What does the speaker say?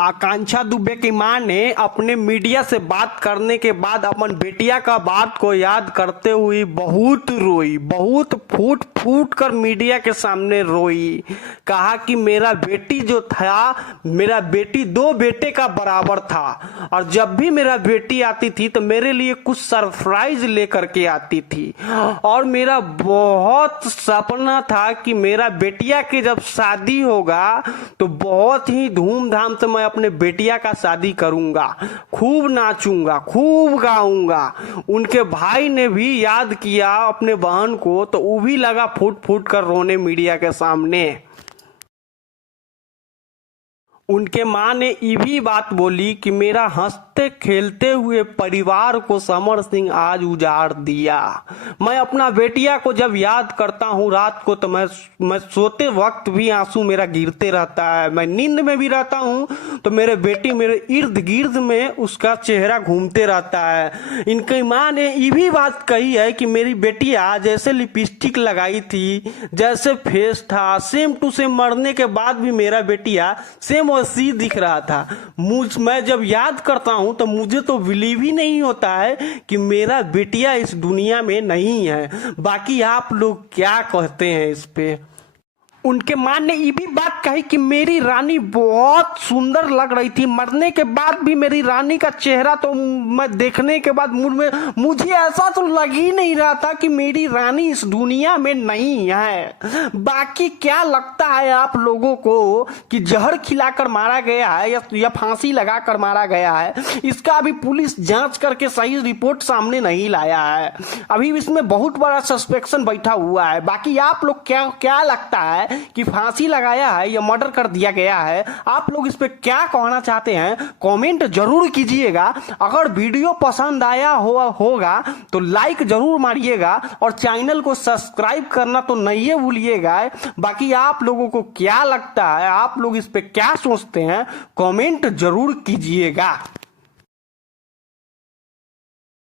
आकांक्षा दुबे की मां ने अपने मीडिया से बात करने के बाद अपन बेटिया का बात को याद करते हुए बहुत रोई, बहुत फूट फूट कर मीडिया के सामने रोई। कहा कि मेरा बेटी जो था, मेरा बेटी दो बेटे का बराबर था और जब भी मेरा बेटी आती थी तो मेरे लिए कुछ सरप्राइज लेकर के आती थी और मेरा बहुत सपना था कि मेरा बेटिया के जब शादी होगा तो बहुत ही धूमधाम से मैं अपने बेटिया का शादी करूंगा, खूब नाचूंगा, खूब गाऊंगा। उनके भाई ने भी याद किया अपने बहन को तो वो भी लगा फूट फूट कर रोने मीडिया के सामने। उनके मां ने ये भी बात बोली कि मेरा हंसते खेलते हुए परिवार को समर सिंह आज उजाड़ दिया। मैं अपना बेटिया को जब याद करता हूँ रात को तो मैं सोते वक्त भी आंसू मेरा गिरते रहता है। मैं नींद में भी रहता हूँ तो मेरे बेटी मेरे इर्द गिर्द में उसका चेहरा घूमते रहता है। इनकी मां ने ये भी बात कही है कि मेरी बेटिया जैसे लिपस्टिक लगाई थी, जैसे फेस था, सेम टू सेम मरने के बाद भी मेरा बेटिया सेम सी दिख रहा था। मैं जब याद करता हूं तो मुझे तो बिलीव ही नहीं होता है कि मेरा बेटिया इस दुनिया में नहीं है। बाकी आप लोग क्या कहते हैं इस पे? उनके मां ने ये भी बात कही कि मेरी रानी बहुत सुंदर लग रही थी, मरने के बाद भी मेरी रानी का चेहरा तो मैं देखने के बाद मुझे ऐसा तो लग ही नहीं रहा था कि मेरी रानी इस दुनिया में नहीं है। बाकी क्या लगता है आप लोगों को कि जहर खिलाकर मारा गया है या फांसी लगाकर मारा गया है? इसका अभी पुलिस जांच करके सही रिपोर्ट सामने नहीं लाया है। अभी इसमें बहुत बड़ा सस्पेक्शन बैठा हुआ है। बाकी आप लोग क्या लगता है कि फांसी लगाया है या मर्डर कर दिया गया है? आप लोग इस पे क्या कहना चाहते हैं कमेंट जरूर कीजिएगा। अगर वीडियो पसंद आया होगा तो लाइक जरूर मारिएगा और चैनल को सब्सक्राइब करना तो नहीं भूलिएगा। बाकी आप लोगों को क्या लगता है, आप लोग इस पे क्या सोचते हैं, कमेंट जरूर कीजिएगा।